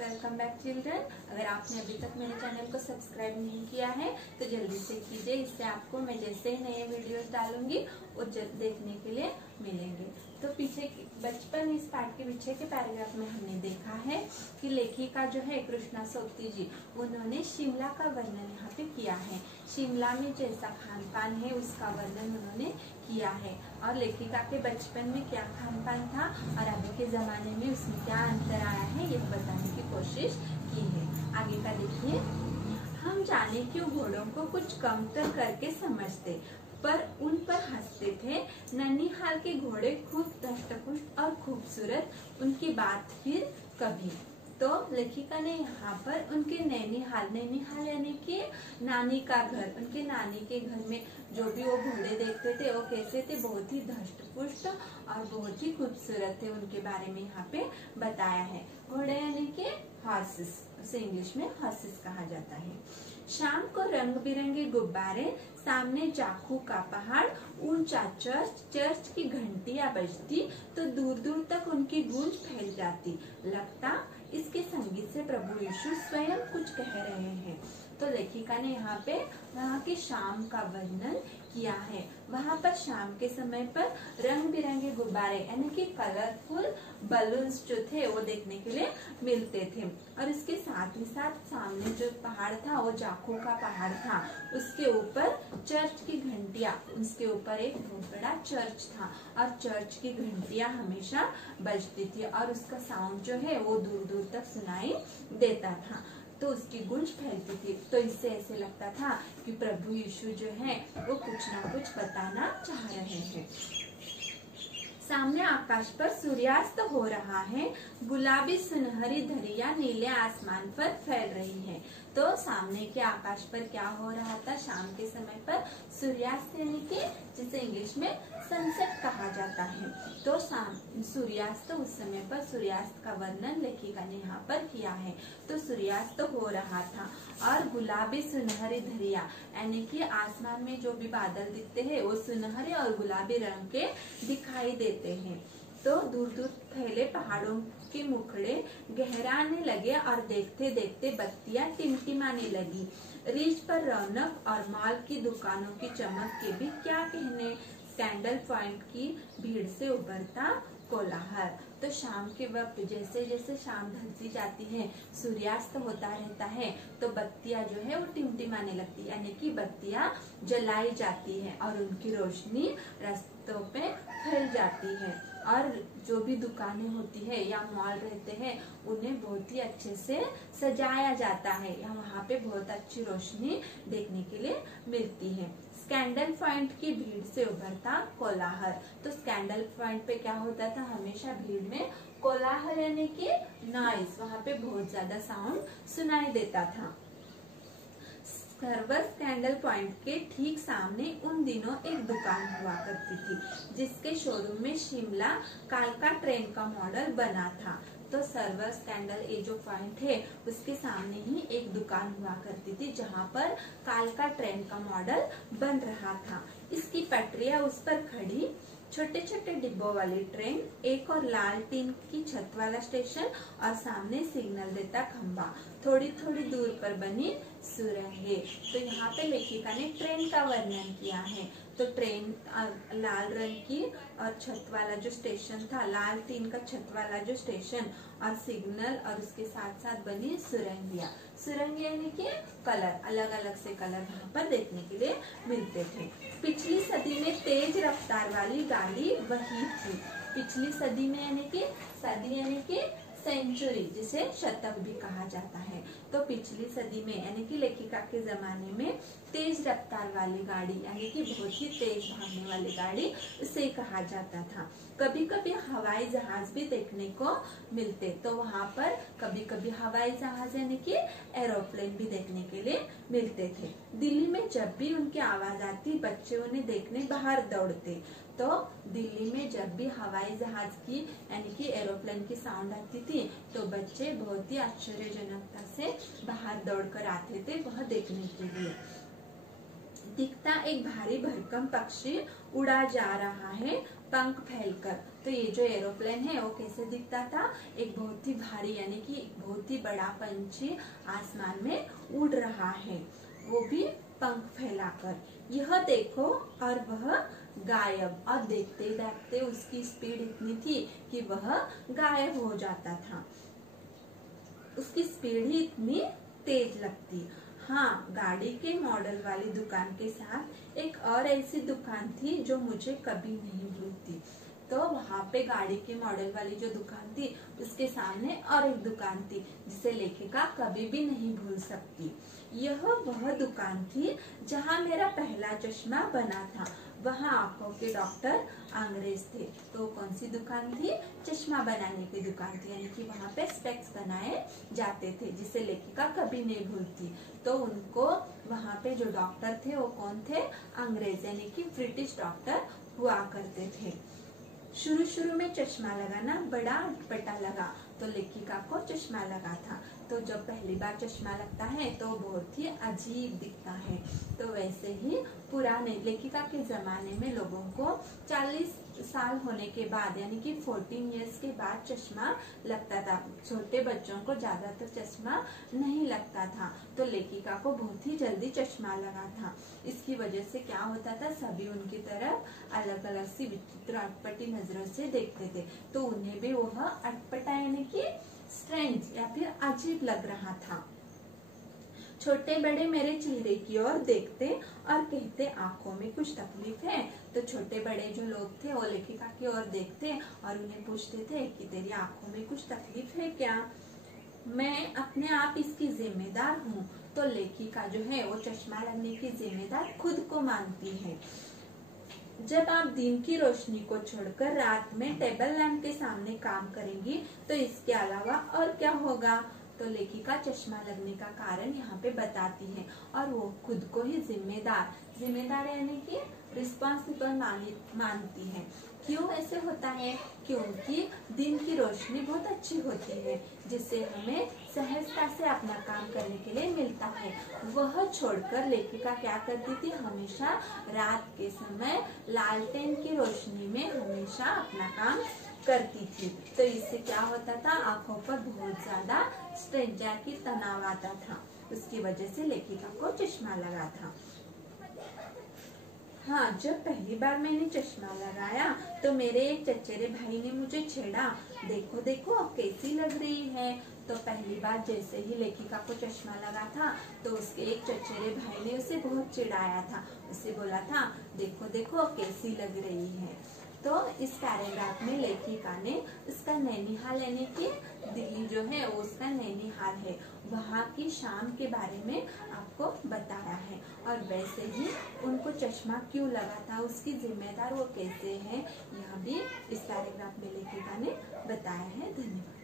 Welcome back children. अगर आपने अभी तक मेरे चैनल को सब्सक्राइब नहीं किया है तो जल्दी से कीजिए। इससे आपको मैं जैसे ही नए वीडियोस डालूंगी वो देखने के लिए मिलेंगे। तो पीछे बचपन इस पाठ के पीछे के पैराग्राफ में हमने देखा है कि लेखिका जो है कृष्णा सोबती जी, उन्होंने शिमला का वर्णन यहाँ पे किया है। शिमला में जैसा खान पान है उसका वर्णन उन्होंने किया है और लेखिका के बचपन में क्या खान पान था और अभी के जमाने में उसमें क्या अंतर आया है ये बताने की कोशिश की है। आगे का देखिए। हम जाने क्यों घोड़ों को कुछ कमतर करके समझते पर उन पर हंसते थे। ननिहाल के घोड़े खूब धष्टपुष्ट और खूबसूरत, उनकी बात फिर कभी। तो लेखिका ने यहाँ पर उनके नैनीहाल यानी कि नानी का घर, उनके नानी के घर में जो भी वो घोड़े देखते थे वो कैसे थे, बहुत ही धष्टपुष्ट और बहुत ही खूबसूरत थे, उनके बारे में यहाँ पे बताया है। घोड़े यानी कि हॉर्सेस, उसे इंग्लिश में हॉर्सेस कहा जाता है। शाम को रंग बिरंगे गुब्बारे, सामने जाखू का पहाड़, ऊंचा चर्च की घंटियां बजती तो दूर दूर तक उनकी गूंज फैल जाती। लगता इसके संगीत से प्रभु यीशु स्वयं कुछ कह रहे हैं। तो लेखिका ने यहाँ पे वहाँ की शाम का वर्णन किया है। वहाँ पर शाम के समय पर रंग बिरंगे गुब्बारे यानी कि कलरफुल बलून्स जो थे वो देखने के लिए मिलते थे और इसके साथ ही साथ सामने जो पहाड़ था वो जाखू का पहाड़ था, उसके ऊपर चर्च की घंटियां, उसके ऊपर एक बहुत बड़ा चर्च था और चर्च की घंटियां हमेशा बजती थी और उसका साउंड जो है वो दूर दूर तक सुनाई देता था, तो उसकी गूंज फैलती थी। तो इससे ऐसे लगता था कि प्रभु यीशु जो है वो कुछ ना कुछ बताना चाह रहे हैं। सामने आकाश पर सूर्यास्त हो रहा है, गुलाबी सुनहरी धरिया नीले आसमान पर फैल रही है। तो सामने के आकाश पर क्या हो रहा था, शाम के समय पर सूर्यास्त यानी कि जिसे इंग्लिश में सनसेट कहा जाता है। तो सूर्यास्त, उस समय पर सूर्यास्त का वर्णन लेखिका ने यहाँ पर किया है। तो सूर्यास्त हो रहा था और गुलाबी सुनहरी धरिया यानी कि आसमान में जो भी बादल दिखते हैं वो सुनहरे और गुलाबी रंग के दिखाई देते हैं। तो दूर दूर फैले पहाड़ों के मुखड़े गहराने लगे और देखते देखते बत्तियां टिमटिमाने लगी। रिज पर रौनक और माल की दुकानों की चमक के भी क्या कहने, कैंडल पॉइंट की भीड़ से उभरता कोलाहल। तो शाम के वक्त जैसे जैसे शाम ढलती जाती है, सूर्यास्त होता रहता है, तो बत्तियां जो है वो टिमटिमाने लगती है यानी कि बत्तियां जलाई जाती है और उनकी रोशनी रास्तों पे फैल जाती है और जो भी दुकानें होती है या मॉल रहते हैं उन्हें बहुत ही अच्छे से सजाया जाता है या वहाँ पे बहुत अच्छी रोशनी देखने के लिए मिलती है। स्कैंडल पॉइंट की भीड़ से उभरता कोलाहल। तो स्कैंडल पॉइंट पे क्या होता था, हमेशा भीड़ में कोलाहल यानी कि नॉइज, वहाँ पे बहुत ज्यादा साउंड सुनाई देता था। सर्वर स्कैंडल पॉइंट के ठीक सामने उन दिनों एक दुकान हुआ करती थी जिसके शोरूम में शिमला कालका ट्रेन का मॉडल बना था। तो सर्वर स्कैंडल ये जो पॉइंट है उसके सामने ही एक दुकान हुआ करती थी जहाँ पर कालका ट्रेन का मॉडल बन रहा था। इसकी पटरियां उस पर खड़ी, छोटे छोटे डिब्बों वाली ट्रेन, एक और लाल टीन की छत वाला स्टेशन और सामने सिग्नल देता खंबा, थोड़ी थोड़ी दूर पर बनी सुरंगें। तो यहाँ पे लेखिका ने ट्रेन का वर्णन किया है। तो ट्रेन लाल रंग की और छत वाला जो स्टेशन था, लाल टीन का छत वाला जो स्टेशन और सिग्नल और उसके साथ साथ बनी सुरंगियां। सुरंग यानी कि कलर, अलग अलग से कलर वहाँ पर देखने के लिए मिलते थे। पिछली सदी में तेज रफ्तार वाली गाड़ी वही थी। पिछली सदी में यानी कि सदी यानी कि सेंचुरी, जिसे शतक भी कहा जाता है। तो पिछली सदी में यानी कि लेखिका के जमाने में तेज रफ्तार वाली गाड़ी यानी कि बहुत ही तेज भागने वाली गाड़ी उसे कहा जाता था। कभी कभी हवाई जहाज भी देखने को मिलते, तो वहाँ पर कभी कभी हवाई जहाज यानी कि एरोप्लेन भी देखने के लिए मिलते थे। दिल्ली में जब भी उनकी आवाज आती बच्चे उन्हें देखने बाहर दौड़ते। तो दिल्ली में जब भी हवाई जहाज की यानी कि एरोप्लेन की साउंड आती थी तो बच्चे बहुत ही आश्चर्यजनकता से बाहर दौड़कर आते थे वह देखने के लिए। दिखता एक भारी भरकम पक्षी उड़ा जा रहा है, पंख फैलकर। तो ये जो एरोप्लेन है वो कैसे दिखता था, एक बहुत ही भारी यानी कि एक बहुत ही बड़ा पंछी आसमान में उड़ रहा है, वो भी पंख फैलाकर। यह देखो और वह गायब। और देखते देखते उसकी स्पीड इतनी थी कि वह गायब हो जाता था, उसकी स्पीड ही इतनी तेज लगती। हाँ, गाड़ी के मॉडल वाली दुकान के साथ एक और ऐसी दुकान थी जो मुझे कभी नहीं भूलती। तो वहाँ पे गाड़ी के मॉडल वाली जो दुकान थी उसके सामने और एक दुकान थी जिसे लेखिका कभी भी नहीं भूल सकती। यह वह दुकान थी जहाँ मेरा पहला चश्मा बना था। वहाँ आंखों के डॉक्टर अंग्रेज थे। तो कौन सी दुकान थी, चश्मा बनाने की दुकान थी, यानी कि वहाँ पे स्पेक्स बनाए जाते थे, जिसे लेखिका कभी नहीं भूलती। तो उनको वहाँ पे जो डॉक्टर थे वो कौन थे, अंग्रेज यानी कि ब्रिटिश डॉक्टर हुआ करते थे। शुरू में चश्मा लगाना बड़ा अटपटा लगा, तो लेखिका को चश्मा लगा था। तो जब पहली बार चश्मा लगता है तो बहुत ही अजीब दिखता है। तो वैसे ही पुराने लेखिका के जमाने में लोगों को 40 साल होने के बाद यानी कि 14 इयर्स के बाद चश्मा लगता था। छोटे बच्चों को ज्यादातर चश्मा नहीं लगता था। तो लेखिका को बहुत ही जल्दी चश्मा लगा था। इसकी वजह से क्या होता था, सभी उनकी तरफ अलग अलग सी विचित्र अटपटी नजरों से देखते थे। तो उन्हें भी वह अटपटा यानी कि स्ट्रेंज या फिर अजीब लग रहा था। छोटे बड़े मेरे चेहरे की ओर देखते और कहते आंखों में कुछ तकलीफ है। तो छोटे बड़े जो लोग थे वो लेखिका की ओर देखते और उन्हें पूछते थे कि तेरी आंखों में कुछ तकलीफ है क्या, मैं अपने आप इसकी जिम्मेदार हूँ। तो लेखिका जो है वो चश्मा लगने की जिम्मेदार खुद को मानती है। जब आप दिन की रोशनी को छोड़कर रात में टेबल लैंप के सामने काम करेंगी तो इसके अलावा और क्या होगा। तो लेखिका चश्मा लगने का कारण यहाँ पे बताती है और वो खुद को ही जिम्मेदार यानी कि रिस्पॉन्सिबल मानती है। क्यों ऐसे होता है, क्योंकि दिन की रोशनी बहुत अच्छी होती है जिससे हमें सहजता से अपना काम करने के लिए मिलता है। वह छोड़कर लेखिका क्या करती थी, हमेशा रात के समय लालटेन की रोशनी में हमेशा अपना काम करती थी। तो इससे क्या होता था, आंखों पर बहुत ज्यादा स्ट्रेस या कि तनाव आता था। उसकी वजह से लेखिका को चश्मा लगा था। हाँ, जब पहली बार मैंने चश्मा लगाया तो मेरे एक चचेरे भाई ने मुझे छेड़ा, देखो देखो कैसी लग रही है। तो पहली बार जैसे ही लेखिका को चश्मा लगा था तो उसके एक चचेरे भाई ने उसे बहुत चिढ़ाया था। उसे बोला था देखो देखो कैसी लग रही है। तो इस पैराग्राफ में लेखिका ने उसका नैनीहाल यानी कि दिल्ली जो है वो उसका नैनीहाल है, वहाँ की शाम के बारे में आपको बताया है। और वैसे ही उनको चश्मा क्यों लगा था, उसकी जिम्मेदार वो कैसे है, यह भी इस पैराग्राफ में लेखिका ने बताया है। धन्यवाद।